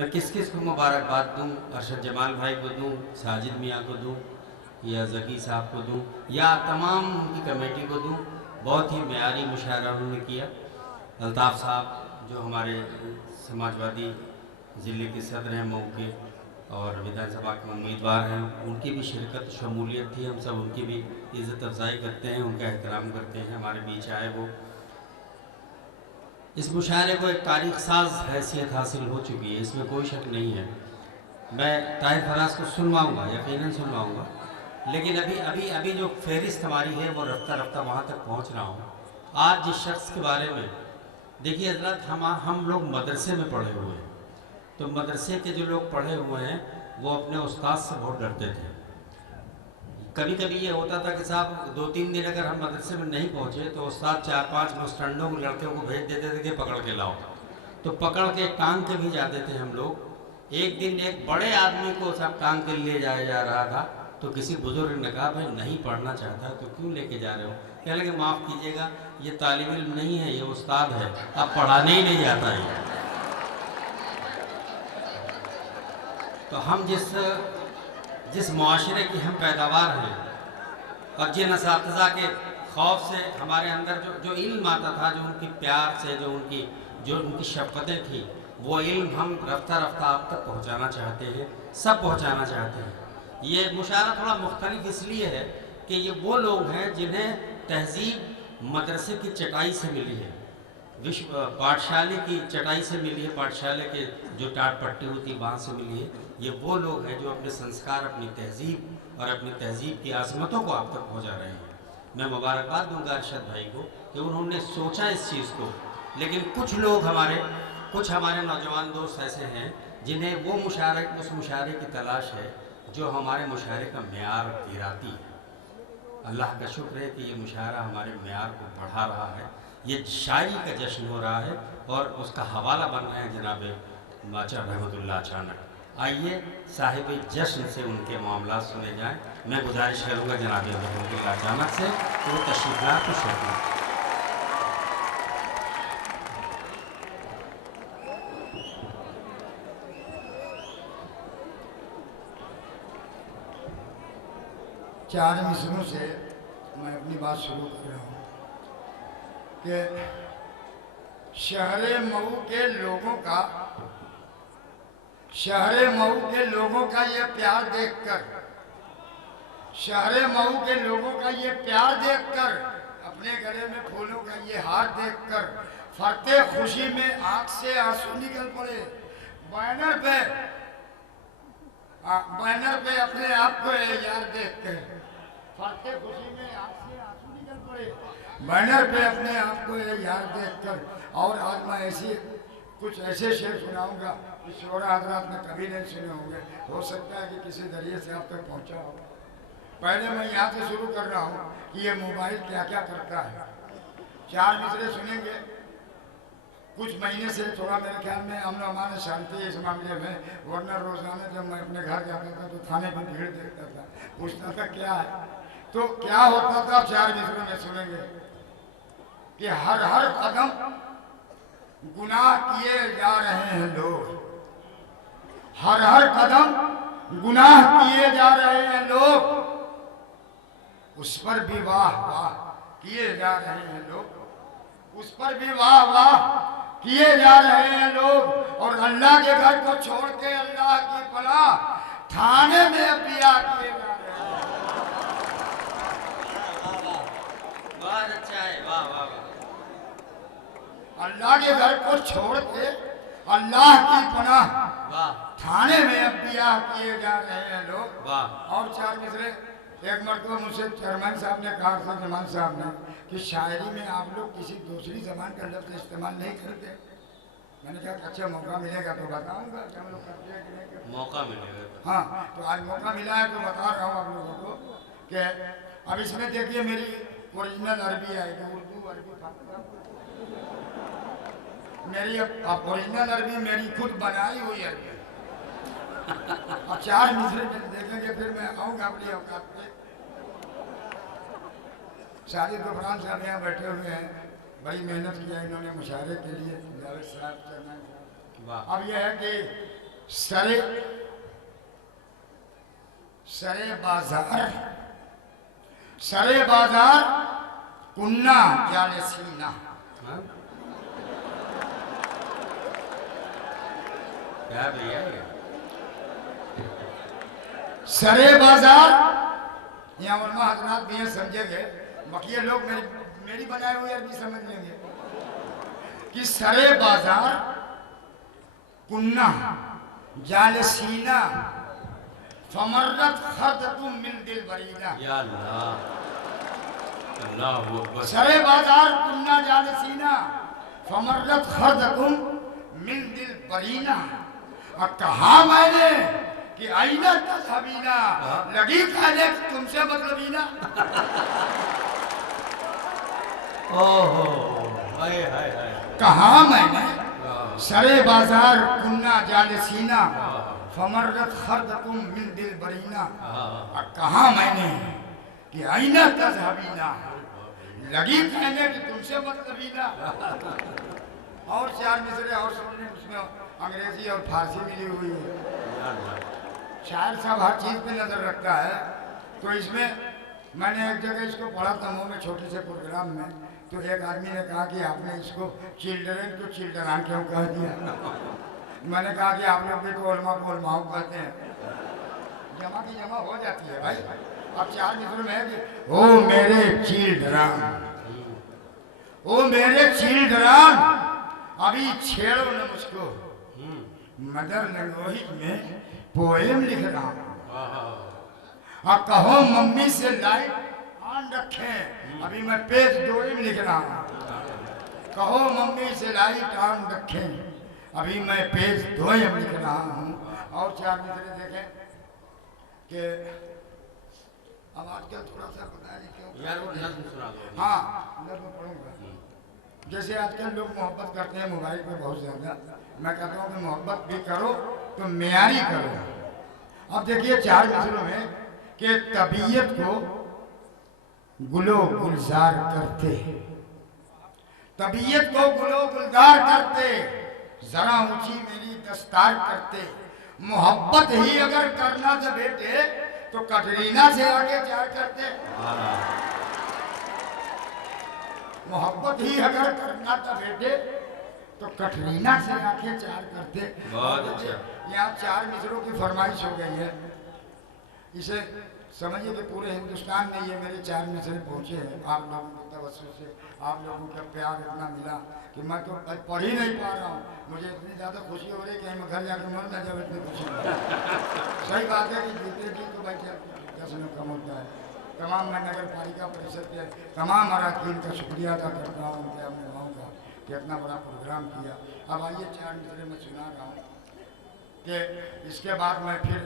मैं किस किस को मुबारकबाद दूँ? अरशद जमाल भाई को दूँ, साजिद मियाँ को दूँ, या ज़की साहब को दूँ, या तमाम उनकी कमेटी को दूँ? बहुत ही मेयारी मुशायरा उन्होंने किया। अल्ताफ़ साहब जो हमारे समाजवादी ज़िले के सदर हैं मऊ के और विधानसभा के उम्मीदवार हैं, उनकी भी शिरकत शमूलियत थी। हम सब उनकी भी इज़्ज़त अफ़ज़ाई करते हैं, उनका एहतराम करते हैं। हमारे बीच आए वो। इस मुशायरे को एक तारीख़ साज हैसियत हासिल हो चुकी है, इसमें कोई शक नहीं है। मैं ताहिर फराज को सुनवाऊँगा, यकीनन सुनवाऊँगा, लेकिन अभी अभी अभी जो फहरिस्त हमारी है वो रफ्ता रफ्ता वहाँ तक पहुँच रहा हूँ। आज जिस शख्स के बारे में, देखिए हज़रत, हम लोग मदरसे में पढ़े हुए हैं, तो मदरसे के जो लोग पढ़े हुए हैं वो अपने उस्ताद से बहुत डरते थे। कभी कभी ये होता था कि साहब 2-3 दिन अगर हम मदरसे में नहीं पहुँचे तो उस्ताद 4-5 मुस्टंडों लड़कियों को भेज देते थे कि पकड़ के लाओ, तो पकड़ के टांग के भी जाते थे हम लोग। एक दिन एक बड़े आदमी को सब टांग के ले जाया जा रहा था, तो किसी बुजुर्ग ने कहा, भाई नहीं पढ़ना चाहता तो क्यों लेके जा रहे हो? कहने लगे, माफ़ कीजिएगा, ये तालिब इल्म नहीं है, ये उस्ताद है, अब पढ़ाने ही नहीं जाता है। तो हम जिस मुआशरे की हम पैदावार हैं और जिन असातिज़ा के खौफ से हमारे अंदर जो इल्म आता था, जो उनकी प्यार से, जो उनकी शफ़क़तें थी, वो इल्म हम रफ्ता रफ्ता आप तक पहुँचाना चाहते हैं, सब पहुँचाना चाहते हैं। ये मुशायरा थोड़ा मुख्तलिफ इसलिए है कि ये वो लोग हैं जिन्हें तहज़ीब मदरसे की चटाई से मिली है, विश्व पाठशाले की चटाई से मिली है, पाठशाले के जो टाट पट्टी होती वहाँ से मिली है। ये वो लोग हैं जो अपने संस्कार, अपनी तहज़ीब और अपनी तहज़ीब की आज़मतों को आप तक पहुँचा रहे हैं। मैं मुबारकबाद दूंगा अरशद भाई को कि उन्होंने सोचा इस चीज़ को, लेकिन कुछ लोग कुछ हमारे नौजवान दोस्त ऐसे हैं जिन्हें उस मुशायरे की तलाश है जो हमारे मुशायरे का मेयार गिराती है। अल्लाह का शुक्र है कि ये मुशायरा हमारे मेयार को बढ़ा रहा है, ये शायरी का जश्न हो रहा है और उसका हवाला बन रहे हैं जनाब माचा रहमतुल्लाह अचानक। आइए साहिब जश्न से उनके मामला सुने जाएं। मैं गुजारिश करूँगा जनाब रहमतुल्लाह अचानक से कि वो तशरीफ़ लाएं तो शुक्रिया। चार मिसरों से मैं अपनी बात शुरू कर रहा हूँ कि शहर मऊ के लोगों का ये प्यार देखकर, शहर मऊ के लोगों का ये प्यार देखकर, अपने गले में फूलों का ये हार देखकर फरते खुशी में आंख से आंसू निकल पड़े। बैनर पे अपने आप को यार देखकर फरते खुशी में आंख से आंसू निकल पड़े। बैनर पे अपने आप को यार देखकर। और आज मैं कुछ ऐसे शेर सुनाऊंगा कि शोरा हजरात में कभी नहीं सुने होंगे, हो सकता है कि किसी जरिए से आप तक पहुंचा हो। पहले मैं यहाँ से शुरू कर रहा हूँ कि ये मोबाइल क्या क्या करता है। 4 मिसरे सुनेंगे। कुछ महीने से थोड़ा मेरे ख्याल में अमन अमान शांति इस मामले में, वरना रोजाना जब मैं अपने घर जाता था तो थाने की भीड़ देखता था, पूछता था क्या है, तो क्या होता था 4 मिसरों में सुनेंगे कि हर हर कदम गुनाह किए जा रहे हैं लोग, हर हर कदम गुनाह किए जा रहे हैं लोग, उस पर भी वाह वाह किए जा रहे हैं लोग, उस पर भी वाह वाह किए जा रहे हैं लोग। और अल्लाह के घर को छोड़ के अल्लाह की पनाह थाने में पिया किए जा रहे हैं। बहुत अच्छा है, वाह वाह वाह। अल्लाह के घर को छोड़ के अल्लाह की पनाह वाह थाने में अब बियाह किए जा रहे हैं लोग। वाह। और 4 मिसरे। एक मरतबा मुझसे चेयरमैन साहब ने कहा था, जमान साहब ने, कि शायरी में आप लोग किसी दूसरी जबान का लफ्ज इस्तेमाल नहीं करते। मैंने कहा अच्छा मौका मिलेगा तो बताऊंगा कि हम लोग करते हैं कि नहीं करते। मौका मिलेगा। हाँ, तो आज मौका मिला है तो बता रहा हूँ आप लोगों को कि अब इसमें देखिए मेरी ओरिजिनल अरबी आएगी, उर्दू अरबी मेरी ओरिजिनल अरबी मेरी खुद बनाई हुई अरबी। अब 4 मिसरे देखेंगे फिर मैं आऊँगा अपनी औकात पे। शाहिद गफरान साहब यहाँ बैठे हुए हैं, बड़ी मेहनत किया इन्होंने मुशायरे के लिए, जावेद साहब, चेयरमैन साहब। अब यह है कि सरे सरे बाजार कुन्ना जाने सीना। हाँ? क्या भैया ये? सरे बाजार, यहाँ उलमा हजरात भी हैं, समझेंगे, बाकी ये लोग मेरी बनाए हुए अरबी समझ लेंगे कि सरे बाजार कुन्ना जाल सीना फमर्रत खदतुम मिन दिल बरीना। या अल्लाह, अल्लाहू अकबर। सरे बाजार कुन्ना जाल सीना फमर्रत खदतुम मिन दिल बरीना। और कहा मैंने कि आईना तस्हबीना, लगी कहने तुमसे मतलबीना। ओहो, हाय हाय हाय। कहा मैंने सरे बाजार कुन्ना जालसीना फमर्रत खर्दतुम मिन दिल बरीना। और कहा मैंने कि आईना तज़हबीना, लगी कहने कि तुमसे मतलबीना। और चार मिसरे और सुनने, उसमें अंग्रेजी और फारसी मिली हुई है। शायर साहब हर चीज पे नजर रखता है। तो इसमें मैंने एक जगह इसको पढ़ा था मुंह में, छोटे से प्रोग्राम में, तो एक आदमी ने कहा कि आपने इसको चिल्ड्रन को चिल्ड्रन क्यों कह दिया। मैंने कहा कि आप लोग भी तो उलमा को उलमाओं कहते हैं, जमा की जमा हो जाती है भाई। अब चार मिसरों में है कि ओ मेरे चिल्ड्रन, ओ मेरे चिल्ड्रन, अभी छेड़ो न मुझको, मदर लैंग्वेज में पोएम लिख रहा हूँ। और कहो मम्मी से लाइट ऑन रखें, अभी मैं पेज 2 में लिख रहा हूँ। कहो मम्मी से लाइट ऑन रखें, अभी मैं पेज 2 में लिख रहा हूँ। और चार मिसरे देखें कि अब आजकल थोड़ा सा पता नहीं क्यों यार वो नज़्म सुना दो। हाँ नज़्म पढ़ूंगा। जैसे आजकल लोग मोहब्बत करते हैं मोबाइल पे बहुत ज़्यादा, मैं कहता हूँ कि मोहब्बत भी करो तो मेयारी करो। अब देखिए चार मिसरों में कि तबीयत को गुलो गुलजार करते, तबीयत को गुलो गुलजार करते, जरा ऊंची मेरी दस्तार करते। मोहब्बत ही अगर करना था बेटे तो कटरीना से आगे चार करते। मोहब्बत ही अगर करना था बेटे तो कटरीना से आके चार करते। बहुत अच्छा। यहाँ चार मिसरों की फरमाइश हो गई है। इसे समझिए कि पूरे हिंदुस्तान में ये मेरे चार मिसरे पहुँचे हैं। आप लोगों के तवज्जो से, आप लोगों का प्यार इतना मिला कि मैं तो पढ़ ही नहीं पा रहा हूँ। मुझे इतनी ज़्यादा खुशी हो रही है कि मैं घर जाकर मर ना जाऊँ, इतनी खुशी हो। सही बात है कि जीते जी तो भाई क्या समय कम होता है। तमाम मैं नगर पालिका परिषद के तमाम अरकान का शुक्रिया अदा करता हूँ, उनके अपने गाँव का, कि इतना बड़ा प्रोग्राम किया। अब आइए चार मिसरे में सुना रहा हूँ कि इसके बाद मैं फिर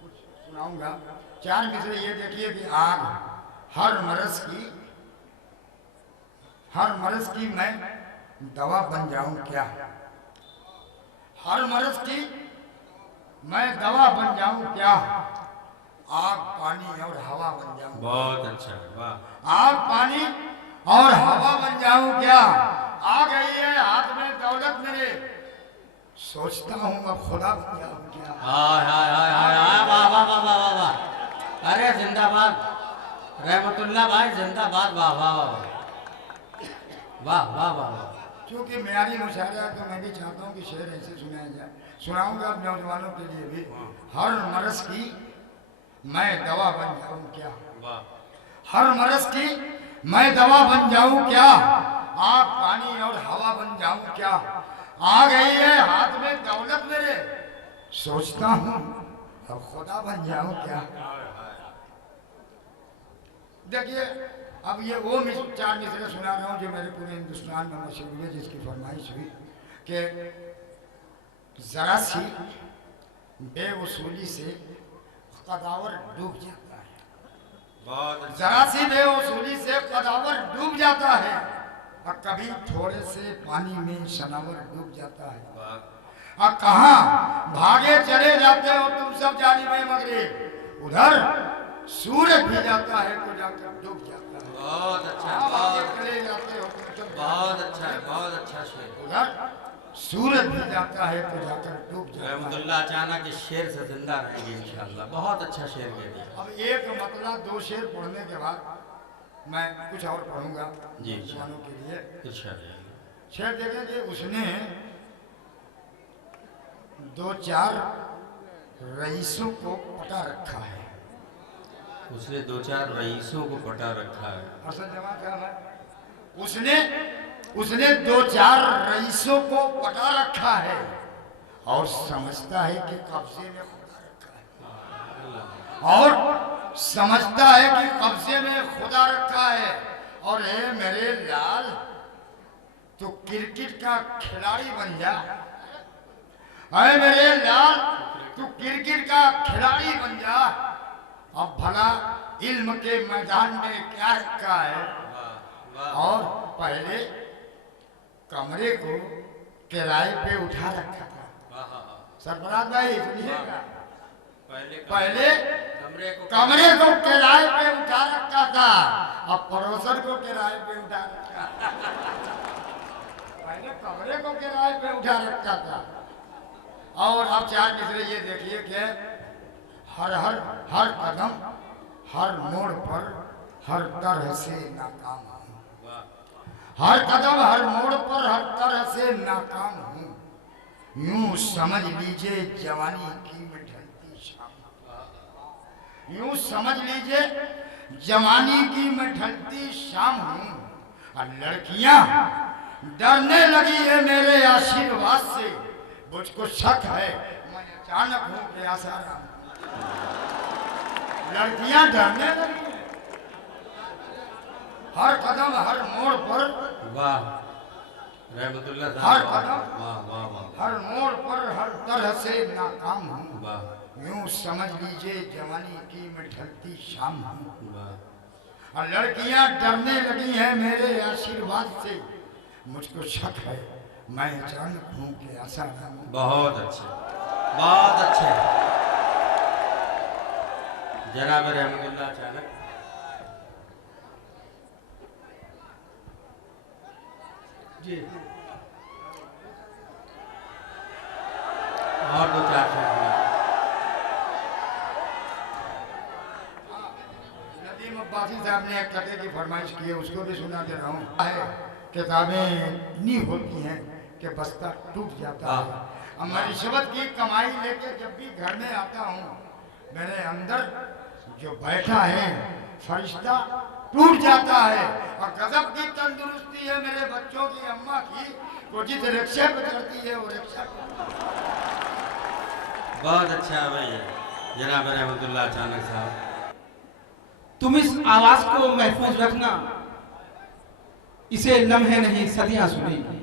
कुछ सुनाऊंगा। चार मिसरे ये देखिए कि आग हर मर्ज की मैं दवा बन जाऊं क्या, हर मर्ज की मैं दवा बन जाऊं क्या, आग पानी और हवा बन जाऊं। बहुत अच्छा, वाह। आग पानी और हवा बन जाऊं क्या, आ गई है हाथ में दौलत मेरे, सोचता हूं मैं खुदा बन जाऊं क्या। हाय हाय हाय हाय हाय, वाह वाह वाह वाह वाह। अरे जिंदाबाद रहमतुल्लाह भाई, जिंदाबाद, वाह वाह वाह वाह वाह वाह। क्योंकि मेरी मुशायरा है तो मैं भी चाहता हूँ कि शेर ऐसे सुनाया जाए। सुनाऊंगा अब नौजवानों के लिए भी। हर मर्ज की मैं दवा बन जाऊं क्या, हर मर्ज की मैं दवा बन जाऊं क्या, आग पानी और हवा बन जाऊं क्या, आ गई है हाथ में दौलत मेरे, सोचता हूँ अब खुदा बन जाऊं क्या। देखिए अब ये वो चार मिसरे सुना रहा हूँ जो मेरे पूरे हिंदुस्तान में मशहूर हुए, जिसकी फरमाइश हुई कि जरा सी बेवसूली से कदावर डूब जाता है, जरा सी बेवसूली से कदावर डूब जाता है, और कभी थोड़े से पानी में शनावर डूब जाता है। और कहाँ भागे चले जाते हो तुम सब जानिबे मगरिब, उधर सूरज भी जाता है तो जाकर डूब जाता है। बहुत अच्छा, भागे चले जाते हो तुम सब, बहुत अच्छा, बहुत अच्छा शेर। उधर सूरज भी जाता है तो जाकर डूब जाता है। रहमतुल्लाह अचानक इस शेर से जिंदा रहेंगे इंशाअल्लाह। बहुत अच्छा शेर कह दिया। अब एक मतलब 2 शेर पढ़ने के बाद मैं कुछ और पढ़ूंगा जी जवानों के लिए। इरशाद। शेर देखें कि उसने 2-4 रईसों को पटा रखा है। उसने 2-4 रईसों को पटा रखा है। असल जमा क्या है? उसने 2-4 रईसों को पटा रखा है और समझता है कि कब्जे में खुदा रखा है, और समझता है कि कब्जे में खुदा रखा है। और हे मेरे लाल, तू क्रिकेट का खिलाड़ी बन जा। अरे मेरे लाल, तू क्रिकेट का खिलाड़ी बन जा। अब भला इल्म के मैदान में क्या रखा है? और पहले कमरे को किराए पे उठा रखा था। सरफराज भाई सुनिएगा, पहले कमरे को किराए पे उठा रखा था, अब पड़ोसन को किराए पे उठा रखा। पहले कमरे को किराए पे उठा रखा था, और अब 4 मिसरे ये देखिए कि हर कदम, हर मोड़ पर, हर तरह से नाकाम हूँ। हर कदम, हर मोड़ पर, हर तरह से नाकाम हूँ। यूं समझ लीजिए जवानी की मैं ढलती शाम। यूं समझ लीजिए जवानी की मैं ढलती शाम हूँ। और लड़कियां डरने लगी है मेरे आशीर्वाद से। मुझको शक है मैं अचानक हूँ कि आसाराम। लड़कियां डरने लगी है हर कदम, हर मोड़ पर। वाह रहमतुल्लाह साहब, हर कदम, वाह वाह वाह, हर मोड़ पर, हर तरह से नाकाम हूँ। वाह यूं समझ लीजिए जवानी की मैं ढलती शाम हूँ। वाह। और लड़कियां डरने लगी हैं मेरे आशीर्वाद से। मुझको शक है मैं अचानक हूँ कि आसाराम। बहुत अच्छे, बहुत अच्छे जनाब रहमतुल्लाह अचानक। जी और 2-4 शेर नदीम अब्बासी साहब ने एक कथे की फरमाइश की है, उसको भी सुना दे रहा हूँ। किताबें इतनी होती हैं कि बस्ता टूट जाता है। अब मैं रिश्वत की कमाई लेके जब भी घर में आता हूँ, मेरे अंदर जो बैठा है फरिश्ता टूट जाता है। और गजब की तंदुरुस्ती है मेरे बच्चों की अम्मा की, वो जिस रिक्शे पे चढ़ती है वो रिक्शा। बहुत अच्छा भैया जनाब रहमतुल्लाह अचानक साहब। तुम इस आवाज को महफूज रखना, इसे लम्हे नहीं सदियां सुनेंगी।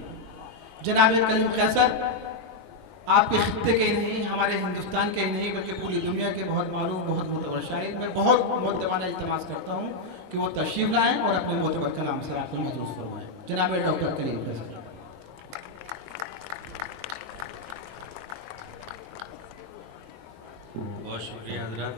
जनाब कलीम कैसर आपके खित्ते के ही नहीं, हमारे हिंदुस्तान के ही नहीं, बल्कि पूरी दुनिया के बहुत मालूम, बहुत मोतबर शायर। मैं बहुत मुद्दमाना इल्तिमास करता हूँ कि वो तशरीफ लाएं और अपने मोतबर कलाम से आपको महसूस करवाएं। जनाब डॉक्टर कलीम कैसर। बहुत शुक्रिया हजरत।